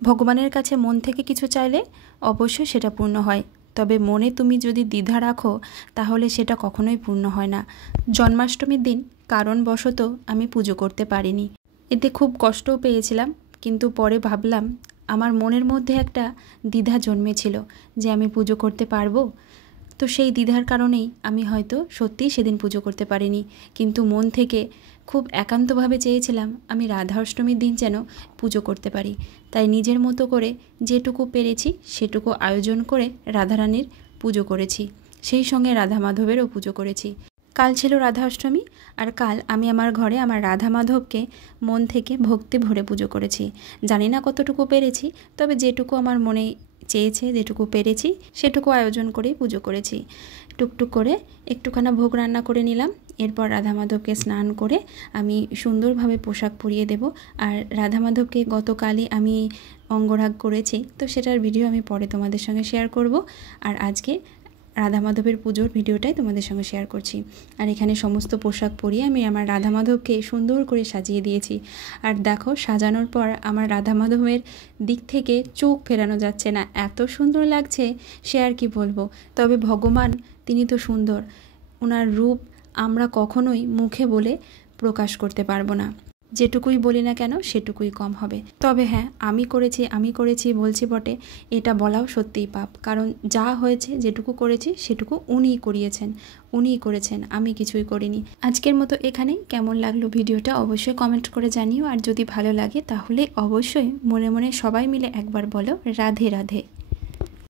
ভগবানের কাছে মন থেকে কিছু চাইলে অবশ্যই সেটা পূর্ণ হয়, তবে মনে তুমি যদি দ্বিধা রাখো তাহলে সেটা কখনোই পূর্ণ হয় না। জন্মাষ্টমীর দিন কারণবশত আমি পুজো করতে পারিনি, এতে খুব কষ্টও পেয়েছিলাম, কিন্তু পরে ভাবলাম আমার মনের মধ্যে একটা দ্বিধা জন্মেছিল যে আমি পুজো করতে পারবো, তো সেই দ্বিধার কারণেই আমি হয়তো সত্যিই সেদিন পুজো করতে পারিনি, কিন্তু মন থেকে খুব একান্তভাবে চেয়েছিলাম আমি রাধা অষ্টমীর দিন যেন পুজো করতে পারি। তাই নিজের মতো করে যেটুকু পেরেছি সেটুকু আয়োজন করে রাধারানীর পুজো করেছি, সেই সঙ্গে রাধা মাধবেরও পুজো করেছি। কাল ছিল রাধা অষ্টমী, আর কাল আমি আমার ঘরে আমার রাধা মাধবকে মন থেকে ভক্তি ভরে পুজো করেছি। জানি না কতটুকু পেরেছি, তবে যেটুকু আমার মনে চেয়েছে, যেটুকু পেরেছি সেটুকু আয়োজন করেই পুজো করেছি। টুকটুক করে একটুখানা ভোগ রান্না করে নিলাম, এরপর রাধা মাধবকে স্নান করে আমি সুন্দরভাবে পোশাক পরিয়ে দেব। আর রাধা মাধবকে গতকালই আমি অঙ্গরাগ করেছি, তো সেটার ভিডিও আমি পরে তোমাদের সঙ্গে শেয়ার করব। আর আজকে রাধা মাধবের পুজোর ভিডিওটাই তোমাদের সঙ্গে শেয়ার করছি। আর এখানে সমস্ত পোশাক পরিয়ে আমি আমার রাধা মাধবকে সুন্দর করে সাজিয়ে দিয়েছি। আর দেখো, সাজানোর পর আমার রাধা মাধবের দিক থেকে চোখ ফেরানো যাচ্ছে না, এত সুন্দর লাগছে সে আর কি বলবো। তবে ভগবান তিনি তো সুন্দর, ওনার রূপ আমরা কখনোই মুখে বলে প্রকাশ করতে পারবো না, যেটুকুই বলি না কেন সেটুকুই কম হবে। তবে হ্যাঁ, আমি করেছি বলছি বটে, এটা বলাও সত্যিই পাপ, কারণ যা হয়েছে যেটুকু করেছি সেটুকু উনিই করেছেন, আমি কিছুই করিনি। আজকের মতো এখানেই। কেমন লাগলো ভিডিওটা অবশ্যই কমেন্ট করে জানিও, আর যদি ভালো লাগে তাহলে অবশ্যই মনে মনে সবাই মিলে একবার বলো রাধে রাধে।